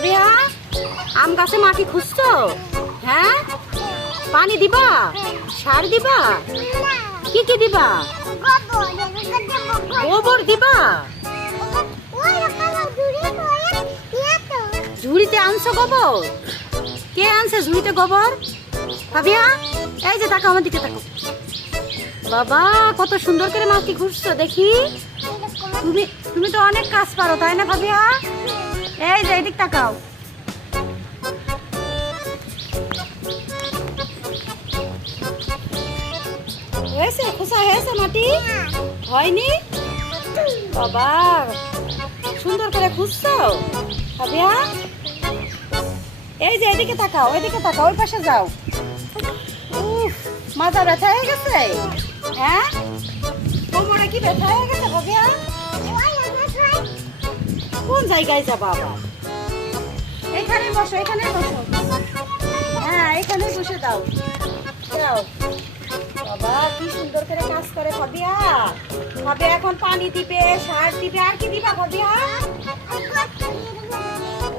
Fabia আম গাছে মাটি খুঁজছো? হ্যাঁ, পানি দিবা, সার দিবা, কি কি দিবা? গোবর দিবা? ঝুড়িতে আনছো গোবর? কে আনছে ঝুড়িতে গোবর? ফাবিয়া এই যে তাকাও আমার দিকে তাকাও। বাবা কত সুন্দর করে মাটি খুঁজছো দেখি। তুমি তুমি তো অনেক কাজ পারো তাই না ফাবিয়া? এই যে এদিক তাকাও। হয়েছে খোসা হয়েছে মাটি? হয়নি? বাবা সুন্দর করে খুঁজছো ফাবিয়া। এই যে এদিকে তাকাও, এদিকে তাকাও, ওই পাশে যাও। উফ মাথা ব্যথা হয়ে গেছে? হ্যাঁ, কোমরে কি ব্যথা হয়ে গেছে ফাবিয়া? কোন জায়গায় যাবা আবার? এখানে বসো, এখানে বসো। হ্যাঁ এখানে বসে দাও। যাও। বাবা কি সুন্দর করে কাজ করে ফাবিয়া। ফাবিয়া এখন পানি দিবে, সার দিবে, আর কি দিবা ফাবিয়া?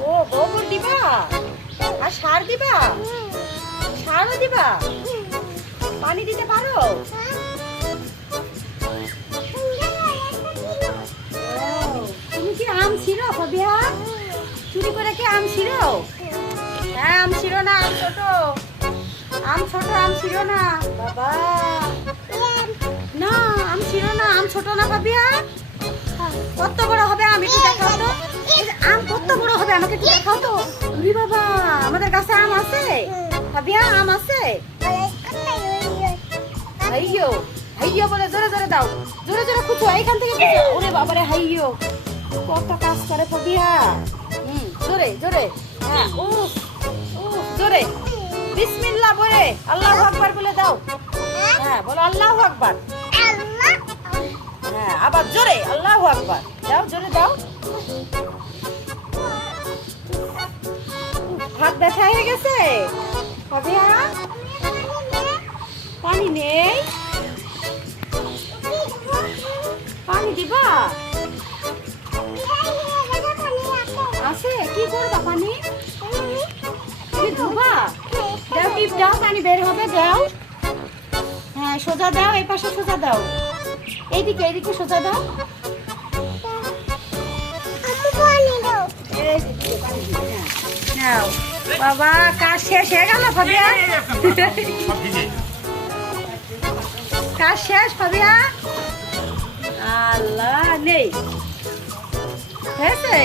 ও গোবর দিবা আর সার দিবা? সারও দিবা? পানি দিতে পারো? তুমি কি আম ছিড়ো ফাবিয়া? চুরি করে কি আম ছিড়ো? হ্যাঁ আম ছিড়ো না, আম ছোট, আম ছোট, আম ছিড়ো না বাবা। না আম ছিড়ো না, আম ছোট না ফাবিয়া। কত বড় হবে আম একটু দেখাও তো। আম কত বড় হবে আমাকে একটু দেখাও তো। উরি বাবা আমাদের কাছে আম আছে ফাবিয়া? আম আছে? হাইয়ো হাইয়ো বলে জোরে জোরে দাও, জোরে জোরে খুঁজো, এইখান থেকে খুঁজো। ওরে বাবারে হাইয়ো কত কাজ করে ফাবিয়া। জোরে জোরে। হ্যাঁ উফ উফ জোরে। বিসমিল্লাহ বলে আল্লাহু আকবার বলে দাও। হ্যাঁ বলো আল্লাহু আকবার। হ্যাঁ আবার জোরে আল্লাহু আকবার দাও, জোরে দাও। হাত ব্যথা হয়ে গেছে ফাবিয়া? পানি নেই? পানি দিবা? আছে কি করবা পানি? তুমি ধোবা? দাও টিপ দাও, পানি বের হবে দাও। হ্যাঁ সোজা দাও, এই পাশে সোজা দাও, এইদিকে এইদিকে সোজা দাও। নাও বাবা কাজ শেষ হয়ে গেল ফাবিয়া। কাজ শেষ ফাবিয়া? আল্লাহ নেই হয়েছে?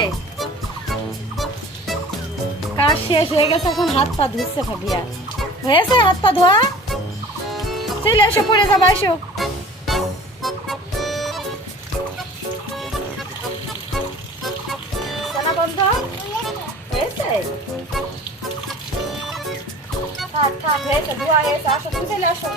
কাজ শেষ হয়ে গেছে, এখন হাত পা ধুচ্ছে ফাবিয়া। হয়েছে হাত পা ধোয়া? চলে এসো, পড়ে যাবা, এসো। বন্ধ হয়েছে? থাক থাক হয়েছে, ধোয়া হয়েছে, আসো তুমি চলে আসো।